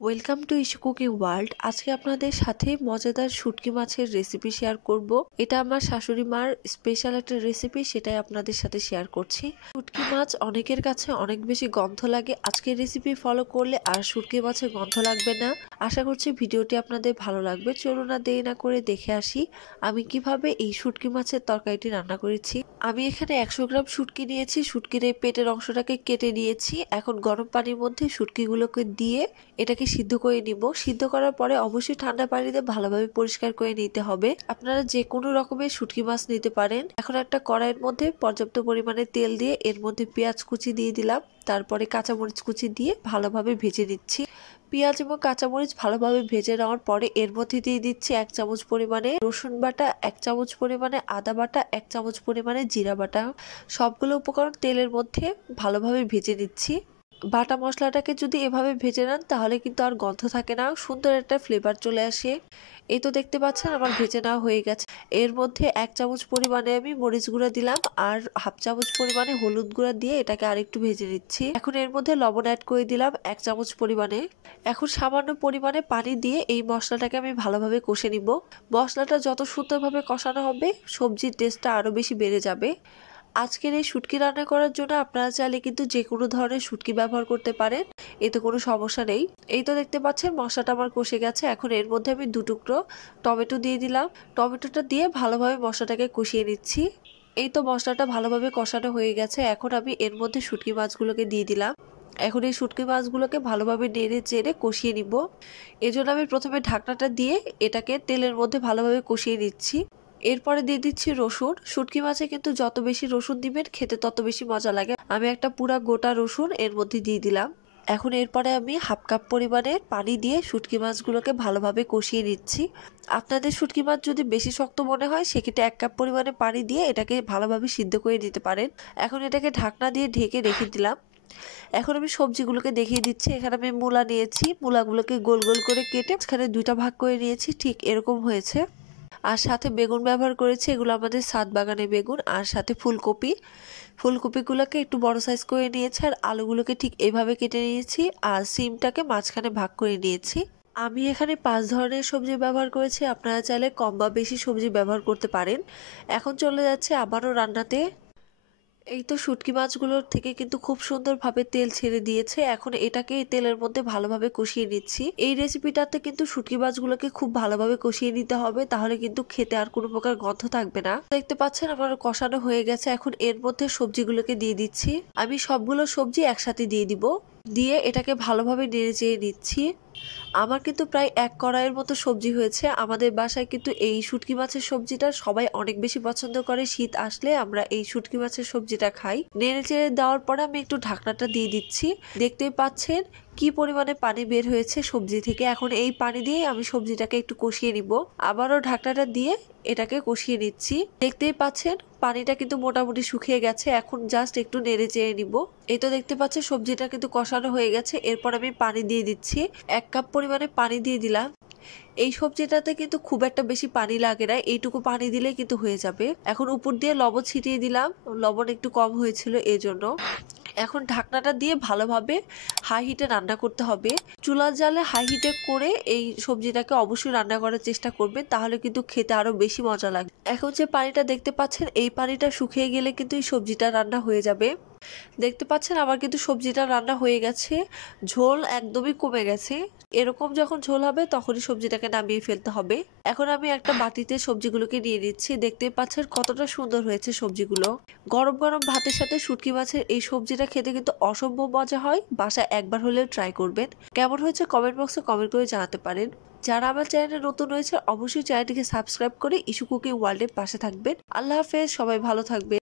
Welcome to issue cooking world. আজকে আপনাদের সাথে মজাদার শুটকি মাছের রেসিপি শেয়ার করব। এটা আমার শাশুড়ি মার স্পেশাল একটা রেসিপি, সেটাই আপনাদের সাথে শেয়ার করছি। শুটকি মাছ অনেকের কাছে অনেক বেশি গন্ধ লাগে, আজকের রেসিপি ফলো করলে আর শুটকি মাছের গন্ধ লাগবে না। আশা করছি ভিডিওটি আপনাদের ভালো লাগবে। চলুন না দেরি না করে দেখে আসি আমি কিভাবে এই শুটকি মাছের তরকারিটি রান্না করেছি। আমি এখানে 100 গ্রাম শুটকি নিয়েছি। শুটকির এই পেটের অংশটাকে কেটে নিয়েছি। এখন গরম পানির মধ্যে শুটকিগুলোকে দিয়ে এটাকে সিদ্ধ করে নিব। সিদ্ধ করার পরে অবশ্যই ঠান্ডা পানিতে ভালোভাবে পরিষ্কার করে নিতে হবে। আপনারা যে কোনো রকমের শুটকি মাছ নিতে পারেন। এখন একটা কড়াইয়ের মধ্যে পর্যাপ্ত পরিমাণে তেল দিয়ে এর মধ্যে পেঁয়াজ কুচি দিয়ে দিলাম, তারপরে কাঁচামরিচ কুচি দিয়ে ভালোভাবে ভেজে নিচ্ছি। পেঁয়াজ এবং কাঁচামরিচ ভালোভাবে ভেজে নেওয়ার পরে এর মধ্যে দিয়ে দিচ্ছি 1 চামচ পরিমাণে রসুন বাটা, 1 চামচ পরিমাণে আদা বাটা, 1 চামচ পরিমাণে জিরা বাটা। সবগুলো উপকরণ তেলের মধ্যে ভালোভাবে ভেজে নিচ্ছি। বাটা মশলাটাকে যদি এভাবে ভেজে নেন তাহলে কিন্তু আর গন্ধ থাকে না, সুন্দর একটা ফ্লেভার চলে আসে। এই তো দেখতে পাচ্ছেন আমার ভেজে নেওয়া হয়ে গেছে। এর মধ্যে 1 চামচ পরিমাণে আমি মরিচ গুঁড়া দিলাম আর 1/2 চামচ পরিমাণে হলুদ গুঁড়া দিয়ে এটাকে আরেকটু ভেজে নিচ্ছি। এখন এর মধ্যে লবণ অ্যাড করে দিলাম 1 চামচ পরিমাণে। এখন সামান্য পরিমাণে পানি দিয়ে এই মশলাটাকে আমি ভালোভাবে কষে নিব। মশলাটা যত সুন্দরভাবে কষানো হবে সবজির টেস্টটা আরো বেশি বেড়ে যাবে। আজকের এই শুটকি রান্না করার জন্য আপনারা চাইলে কিন্তু যে কোনো ধরনের শুটকি ব্যবহার করতে পারেন, এতে কোনো সমস্যা নেই। এই তো দেখতে পাচ্ছেন মশলাটা আমার কষে গেছে। এখন এর মধ্যে আমি 2 টুকরো টমেটো দিয়ে দিলাম। টমেটোটা দিয়ে ভালোভাবে মশলাটাকে কষিয়ে নিচ্ছি। এই তো মশলাটা ভালোভাবে কষানো হয়ে গেছে। এখন আমি এর মধ্যে শুটকি মাছগুলোকে দিয়ে দিলাম। এখন এই শুটকি মাছগুলোকে ভালোভাবে নেড়ে চেড়ে কষিয়ে নিব। এজন্য আমি প্রথমে ঢাকনাটা দিয়ে এটাকে তেলের মধ্যে ভালোভাবে কষিয়ে নিচ্ছি। এরপরে দিয়ে দিচ্ছি রসুন। শুটকি মাছে কিন্তু যত বেশি রসুন দিবেন খেতে তত বেশি মজা লাগে। আমি একটা পুরা গোটা রসুন এর মধ্যে দিয়ে দিলাম। এখন এরপরে আমি 1/2 কাপ পরিমাণে পানি দিয়ে শুটকি মাছগুলোকে ভালোভাবে কষিয়ে নিচ্ছি। আপনাদের শুটকি মাছ যদি বেশি শক্ত মনে হয় সেক্ষেত্রে 1 কাপ পরিমাণে পানি দিয়ে এটাকে ভালোভাবে সিদ্ধ করে দিতে পারেন। এখন এটাকে ঢাকনা দিয়ে ঢেকে রেখে দিলাম। এখন আমি সবজিগুলোকে দেখিয়ে দিচ্ছি। এখানে আমি মূলা নিয়েছি। মূলাগুলোকে গোল গোল করে কেটে এখানে 2টা ভাগ করে নিয়েছি, ঠিক এরকম হয়েছে। আর সাথে বেগুন ব্যবহার করেছি, এগুলো আমাদের ছাদ বাগানের বেগুন। আর সাথে ফুলকপি, ফুলকপিগুলোকে একটু বড় সাইজ করে নিয়েছি। আর আলুগুলোকে ঠিক এভাবে কেটে নিয়েছি। আর সিমটাকে মাঝখানে ভাগ করে নিয়েছি। আমি এখানে 5 ধরনের সবজি ব্যবহার করেছি, আপনারা চাইলে কম বা বেশি সবজি ব্যবহার করতে পারেন। এখন চলে যাচ্ছে আবারও রান্নাতে। এই তো শুটকি মাছগুলোর থেকে কিন্তু খুব সুন্দরভাবে তেল ছেড়ে দিয়েছে। এখন এটাকে তেলের মধ্যে ভালোভাবে কষিয়ে নিচ্ছি। এই রেসিপিটাতে কিন্তু শুটকি মাছগুলোকে খুব ভালোভাবে কষিয়ে নিতে হবে, তাহলে কিন্তু খেতে আর কোনো প্রকার গন্ধ থাকবে না। দেখতে পাচ্ছেন আমার কষানো হয়ে গেছে। এখন এর মধ্যে সবজিগুলোকে দিয়ে দিচ্ছি। আমি সবগুলো সবজি একসাথে দিয়ে দিব। দিয়ে এটাকে ভালোভাবে নেড়ে চেড়ে নিচ্ছি। আমার কিন্তু প্রায় 1 কড়াইয়ের মতো সবজি হয়েছে। আমাদের বাসায় কিন্তু এই শুটকি মাছের সবজিটা সবাই অনেক বেশি পছন্দ করে। শীত আসলে আমরা এই শুটকি মাছের সবজিটা খাই। নেড়ে চেড়ে দেওয়ার পরে আমি একটু ঢাকনাটা দিয়ে দিচ্ছি। দেখতেই পাচ্ছেন কি পরিমাণে পানি বের হয়েছে সবজি থেকে। এখন এই পানি দিয়ে আমি সবজিটাকে একটু কষিয়ে নিব। আবারও ঢাকনাটা দিয়ে এটাকে কষিয়ে নিচ্ছি। দেখতেই পাচ্ছেন পানিটা কিন্তু মোটামুটি শুকিয়ে গেছে। এখন জাস্ট একটু নেড়ে চেড়ে নিব। এই তো দেখতে পাচ্ছেন সবজিটা কিন্তু কষানো হয়ে গেছে। এরপর আমি পানি দিয়ে দিচ্ছি। 1 কাপ পরিমাণে পানি দিয়ে দিলাম। এই সবজিটাতে কিন্তু খুব একটা বেশি পানি লাগে না, এইটুকু পানি দিলেই কিন্তু হয়ে যাবে। এখন উপর দিয়ে লবণ ছিটিয়ে দিলাম, লবণ একটু কম হয়েছিল এজন্য। এখন ঢাকনাটা দিয়ে ভালোভাবে হাই হিটে রান্না করতে হবে। চুলার জালে হাই হিটে করে এই সবজিটাকে অবশ্যই রান্না করার চেষ্টা করবেন, তাহলে কিন্তু খেতে আরো বেশি মজা লাগবে। এখন যে পানিটা দেখতে পাচ্ছেন এই পানিটা শুকিয়ে গেলে কিন্তু এই সবজিটা রান্না হয়ে যাবে। দেখতে পাচ্ছেন আমার কিন্তু সবজিটা রান্না হয়ে গেছে। ঝোল একদমই কমে গেছে। এরকম যখন ঝোল হবে তখনই সবজিটাকে নামিয়ে ফেলতে হবে। এখন আমি একটা বাটিতে সবজিগুলোকে নিয়ে নিচ্ছি। দেখতে পাচ্ছেন কতটা সুন্দর হয়েছে সবজিগুলো। গরম গরম ভাতের সাথে শুটকি মাছের এই সবজিটা খেতে কিন্তু অসম্ভব মজা হয়। বাসায় একবার হলেও ট্রাই করবেন। কেমন হয়েছে কমেন্ট বক্সে কমেন্ট করে জানাতে পারেন। যারা আমার চ্যানেলে নতুন রয়েছে অবশ্যই চ্যানেলটিকে সাবস্ক্রাইব করে ইস্যু কুকিং ওয়ার্ল্ডের পাশে থাকবেন। আল্লাহ হাফেজ, সবাই ভালো থাকবেন।